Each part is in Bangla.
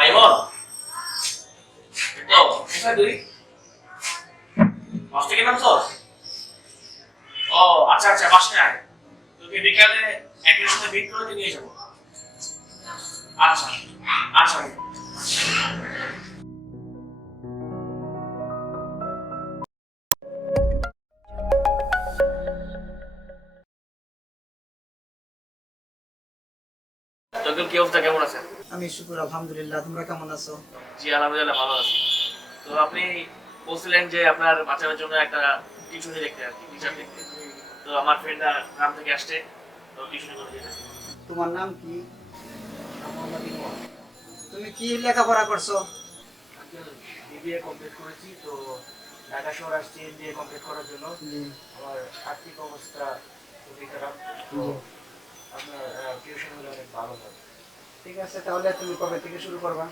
আইমন তো কোথায় তুই বাস থেকে নামছস? ও আচ্ছা আচ্ছা বাসে আয়, তোকে বিকালে একজনের সাথে মিট করে নিয়ে যাবো। আচ্ছা আচ্ছা তোকে কি অবস্থা, কেমন আছেন? আমি শুকুর আলহামদুলিল্লাহ, তোমরা কেমন আছো? জি আলহামদুলিল্লাহ ভালো আছি। তো আপনি বলছিলেন যে আপনার বাচ্চাদের জন্য একটা টিউশনি দেখতে আর কি, টিচার দেখতে। তো আমার ফ্রেন্ডরা গ্রাম থেকে আসছে, তো টিউশনি করে দিতে। তোমার নাম কি? তুমি কি লেখাপড়া করছো? বিবিএ কমপ্লিট করেছি, তো ঢাকা শহর আসছি এমবিএ কমপ্লিট করার জন্য। আমার আর্থিক অবস্থা খুবই খারাপ, তো আপনার টিউশন হলে অনেক ভালো হয়। ঠিক আছে, তাহলে তুমি কবে থেকে শুরু করবা?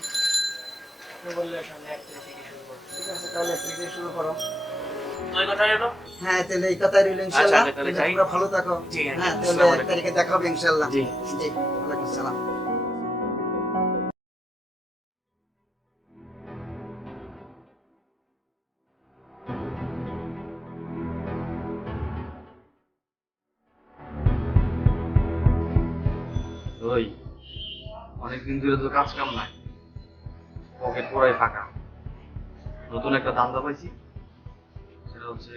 আপনি বললে সামনে 1 তারিখ থেকে শুরু করতে। ঠিক আছে, তাহলে 1 তারিখ থেকে শুরু করো। তো এই কথাই হলো। হ্যাঁ, তাহলে এই কথাই রইল ইনশাআল্লাহ। আচ্ছা, তাহলে যাই। তোমরা ভালো থাকো। জি, হ্যাঁ, আসসালামু তাহলে 1 আলাইকুম। তারিখে দেখা হবে ইনশাআল্লাহ। জি। জি, ওয়ালাইকুম আসসালাম। ওই অনেকদিন ধরে তো কাজ কাম নাই, পকেট পুরাই ফাঁকা। নতুন একটা ধান্দা পাইছি, সেটা হচ্ছে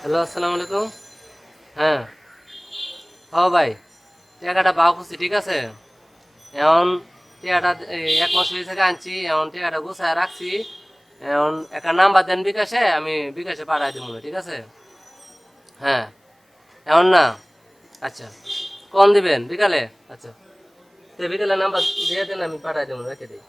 হ্যালো, আসসালামু আলাইকুম। হ্যাঁ, ও ভাই, টাকাটা পাওয়া খুশি, ঠিক আছে। এখন টাকাটা 1 মাস হয়ে থেকে আনছি, এখন টাকাটা গুছায় রাখছি। এখন একটা নাম্বার দেন বিকাশে, আমি বিকাশে পাঠাই দেবো, ঠিক আছে। হ্যাঁ, এখন না, আচ্ছা কম দিবেন বিকালে? আচ্ছা, তো বিকালে নাম্বার দিয়ে দেন, আমি পাঠাই দেবো, রেখে দিই।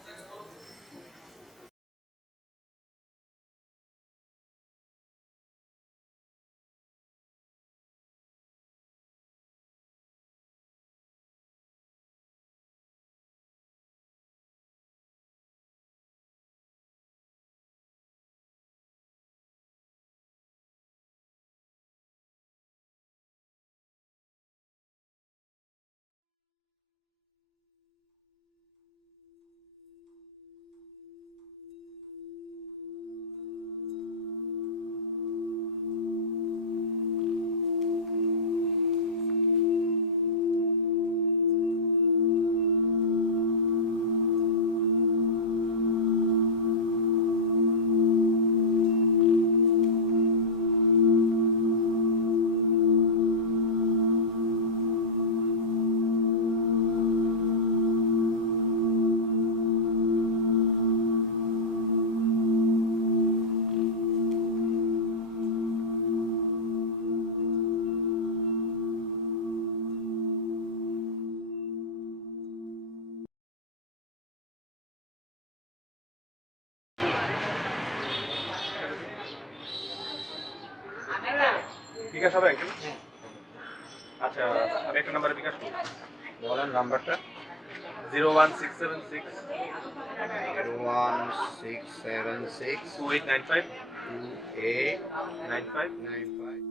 বিকাশ হবে একজন? আচ্ছা, আমি একটা নাম্বারে বিকাশ করব। বলেন নাম্বারটা। 01676 01676 676 2895 2895.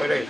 Wait, wait.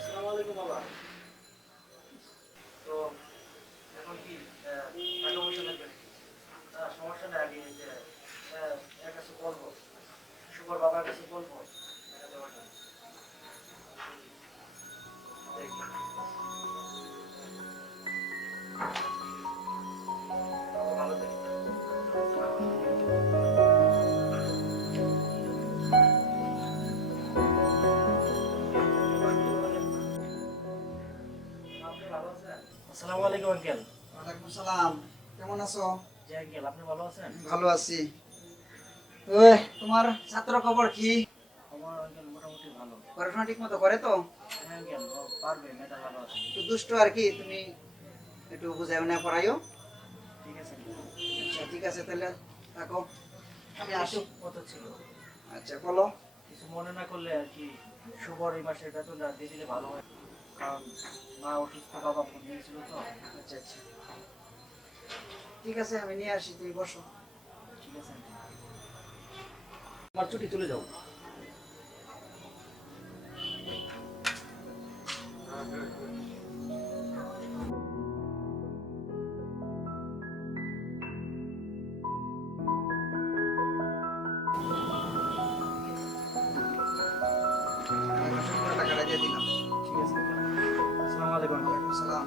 আসসালামু আলাইকুম বাবা। তো এখন কি টাকা পয়সা লাগবে নাকি? সমস্যা নেই, আগে যে এর কাছে বলবো, শুভর বাবার কাছে বলবো টাকা দেওয়ার জন্য। দেখি। বাবা ভালো দেখি। আপনি ভালো আছেন? আসসালামু আলাইকুম আঙ্কেল। ওয়ালাইকুম সালাম। কেমন আছো? জি আঙ্কেল, আপনি ভালো আছেন? ভালো আছি। ওই তোমার ছাত্র খবর কি? আমার আঙ্কেল মোটামুটি ভালো। পড়াশোনা ঠিক মতো করে তো? হ্যাঁ আঙ্কেল, ও পারবে, মেয়েটা ভালো আছে। একটু দুষ্ট আর কি, তুমি একটু বুঝাই না পড়াইও। ঠিক আছে আঙ্কেল। আচ্ছা ঠিক আছে, তাহলে থাকো, আমি আসি। একটু কথা ছিল, আচ্ছা বলো। কিছু মনে না করলে আর কি, শুভর এই মাসের বেতনটা দিয়ে দিলে ভালো হয়, কারণ মা অসুস্থ, বাবা ফোন দিয়েছিল তো। আচ্ছা আচ্ছা ঠিক আছে, আমি নিয়ে আসি, তুমি বসো। ঠিক আছে আঙ্কেল। আমার ছুটি চলে যাও। আমি 500 টাকাটা দিয়ে দিলাম। ঠিক আছে আঙ্কেল। আসসালামু আলাইকুম আঙ্কেল। ওয়ালাইকুম সালাম।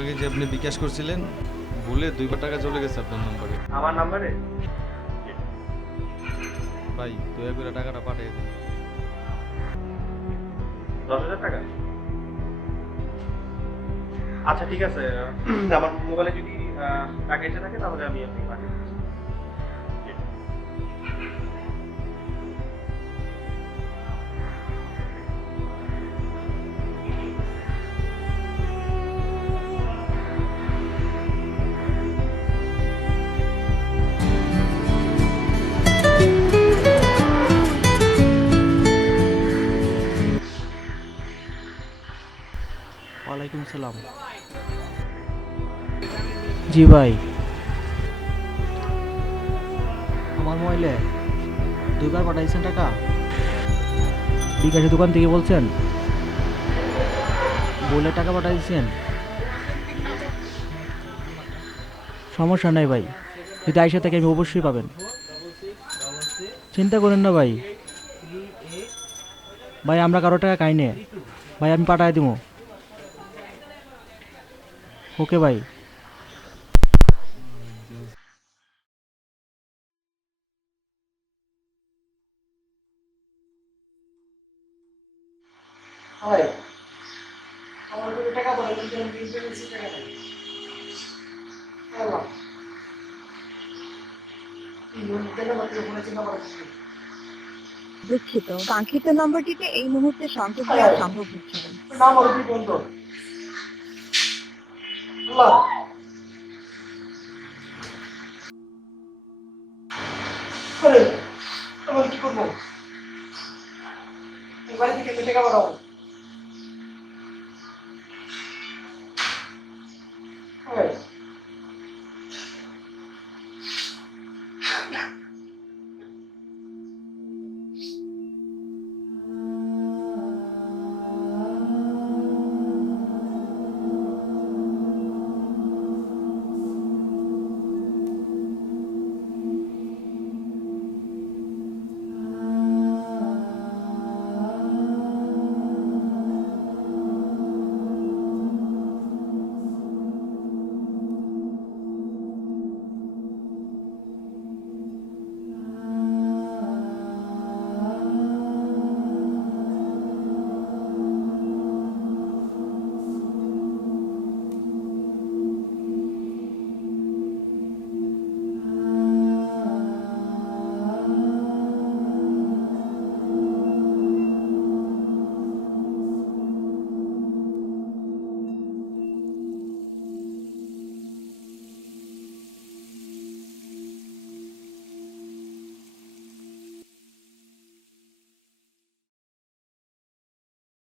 আগে যে আপনি বিকাশ করছিলেন ভুলে 2বার টাকা চলে গেছে আপনার নম্বরে। আমার নাম্বারে ভাই দয়া করে টাকাটা পাঠিয়ে দিন। 10,000 টাকা? আচ্ছা ঠিক আছে, আমার মোবাইলে যদি টাকা এসে থাকে তাহলে আমি আপনাকে পাঠিয়ে দিচ্ছি। ওয়ালাইকুম সালাম। জি ভাই, আমার মোবাইলে 2বার পাঠাইছেন টাকা? বিকাশের দোকান থেকে বলছেন? বলে টাকা পাঠাইছেন? সমস্যা নাই ভাই, যদি আইসা থেকে আমি অবশ্যই পাবেন, চিন্তা করেন না ভাই। ভাই আমরা কারো টাকা খাই নে ভাই, আমি পাঠাই দিব। ওকে ভাই। ভাই আমার কোনো টাকা পাঠাই কিন্তু আমি বিল পেমেন্টসের টাকা নেই। আল্লাহ এই লোন দিলে মাত্র ফোনে চিন্তা করা যাচ্ছে। দুঃখিত, কাঙ্ক্ষিত নম্বরটিতে এই মুহূর্তে সংযোগ দেওয়া সম্ভব হচ্ছে না। নাম আর কি বন্ধ। আল্লাহ আরে আমার কি করবো? এই বাড়ি থেকে টাকা পাঠাবো।